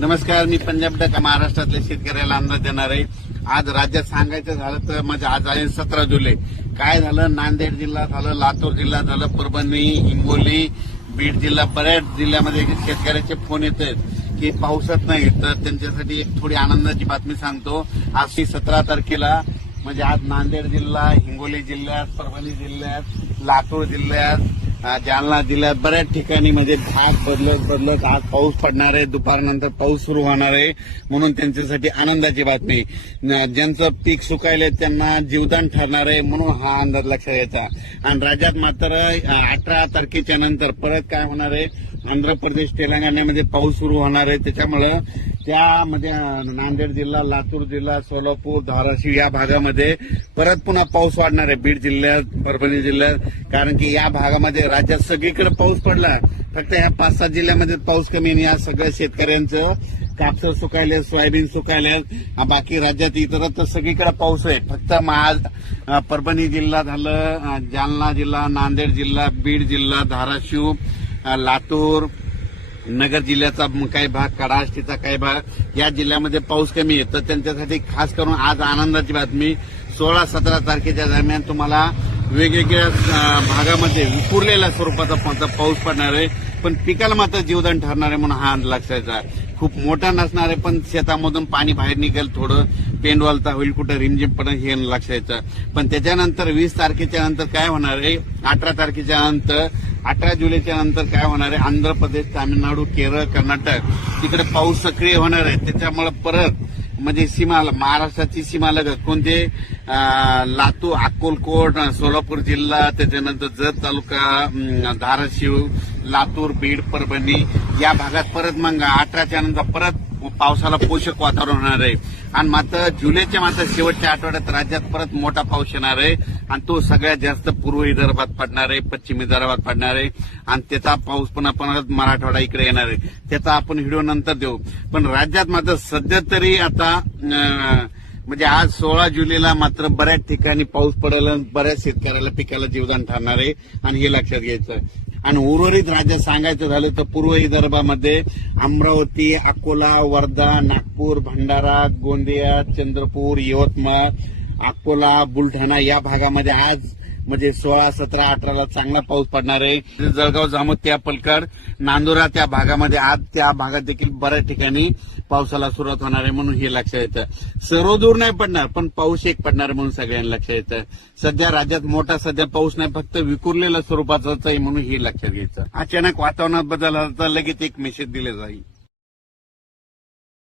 नमस्कार मी पंजाब टक्का महाराष्ट्रातल्या शेतकऱ्याला अंदाज देणार आहे. आज राज्यात सांगायचं झालं तर म्हणजे आज आहे सतरा जुलै. काय झालं? नांदेड जिल्हा झालं लातूर जिल्हा झालं परभणी हिंगोली बीड जिल्हा बऱ्याच जिल्ह्यामध्ये शेतकऱ्याचे फोन येत आहेत की पावसात नाही. तर त्यांच्यासाठी एक थोडी आनंदाची बातमी सांगतो. आज ती सतरा तारखेला म्हणजे आज नांदेड जिल्हा हिंगोली जिल्ह्यात परभणी जिल्ह्यात लातूर जिल्ह्यात जालना जिल्ह्यात बऱ्याच ठिकाणी म्हणजे भाग बदलत बदलत आज पाऊस पडणार आहे. दुपारनंतर पाऊस सुरू होणार आहे. म्हणून त्यांच्यासाठी आनंदाची बातमी. ज्यांचं पीक सुकायले त्यांना जीवदान ठरणार आहे म्हणून हा अंदाज लक्षात घ्यायचा. आणि राज्यात मात्र अठरा तारखेच्या नंतर परत काय होणार आहे? आंध्र प्रदेश तेलंगणामध्ये पाऊस सुरू होणार आहे. त्याच्यामुळं त्यामध्ये नांदेड जिल्हा लातूर जिल्हा सोलापूर धाराशिव या भागामध्ये परत पुन्हा पाऊस वाढणार आहे. बीड जिल्ह्यात परभणी जिल्ह्यात. कारण की या भागामध्ये राज्यात सगळीकडे पाऊस पडला फक्त ह्या पाच सात जिल्ह्यामध्ये पाऊस कमी आणि या सगळ्या शेतकऱ्यांचं कापसं सुकायले सोयाबीन सुकायले बाकी राज्यात इतरत्र सगळीकडे पाऊस आहे. फक्त महा परभणी जिल्हा झालं जालना जिल्हा नांदेड जिल्हा बीड जिल्हा धाराशिव लातूर नगर जिल्ह्याचा काही भाग कडाष्टीचा काही भाग या जिल्ह्यामध्ये पाऊस कमी आहे. तर त्यांच्यासाठी खास करून आज आनंदाची बातमी सोळा सतरा तारखेच्या दरम्यान तुम्हाला वेगवेगळ्या भागामध्ये विखुरलेल्या स्वरूपाचा पाऊस पडणार आहे. पण पिकाला मात्र जीवदान ठरणार आहे म्हणून हा लक्षाचा खूप मोठा नसणार आहे पण शेतामधून पाणी बाहेर निघेल थोडं. पेंडवालता होईल कुठं रिमझिम पण हे लक्षायचं पण त्याच्यानंतर वीस तारखेच्या नंतर काय होणार आहे? अठरा तारखेच्या नंतर अठरा जुलैच्या नंतर काय होणार आहे? आंध्र प्रदेश तामिळनाडू केरळ कर्नाटक तिकडे पाऊस सक्रिय होणार आहे. त्याच्यामुळे परत म्हणजे सीमा महाराष्ट्राची सीमा लगत. कोणते? लातूर अक्कलकोट सोलापूर जिल्हा त्याच्यानंतर जत तालुका धाराशिव लातूर बीड परभणी या भागात परत मग. अठराच्या नंतर परत पावसाला पोषक वातावरण होणार आहे. आणि मात्र जुलैच्या मात्र शेवटच्या आठवड्यात राज्यात परत मोठा पाऊस येणार आहे. आणि तो सगळ्यात जास्त पूर्व विदर्भात पडणार आहे पश्चिम विदर्भात पडणार आहे. आणि त्याचा पाऊस पुन्हा परत मराठवाडा इकडे येणार आहे. त्याचा आपण व्हिडिओ नंतर देऊ. पण राज्यात मात्र सध्या तरी आता म्हणजे आज सोळा जुलैला मात्र बऱ्याच ठिकाणी पाऊस पडेल आणि बऱ्याच शेतकऱ्याला पिकाला जीवदान ठरणार आहे. आणि हे लक्षात घ्यायचं आणि उर्वरित राज्यात सांगायचं झालं तर पूर्व विदर्भामध्ये अमरावती अकोला वर्धा नागपूर भंडारा गोंदिया चंद्रपूर यवतमाळ अकोला बुलढाणा या भागामध्ये आज म्हणजे सोळा सतरा अठराला चांगला पाऊस पडणार आहे. जळगाव जामोत्या पलकड नांदुरा त्या भागामध्ये आज त्या भागात देखील बऱ्याच ठिकाणी पावसाला सुरुवात होणार आहे म्हणून हे लक्षात येतं. सर्व दूर नाही पडणार पण पाऊस एक पडणार म्हणून सगळ्यांना लक्षात येतं. सध्या राज्यात मोठा सध्या पाऊस नाही फक्त विखुरलेल्या स्वरूपाचाच आहे म्हणून हे लक्षात घ्यायचं. अचानक वातावरणात बदल तर लगेच एक मेसेज दिले जाईल.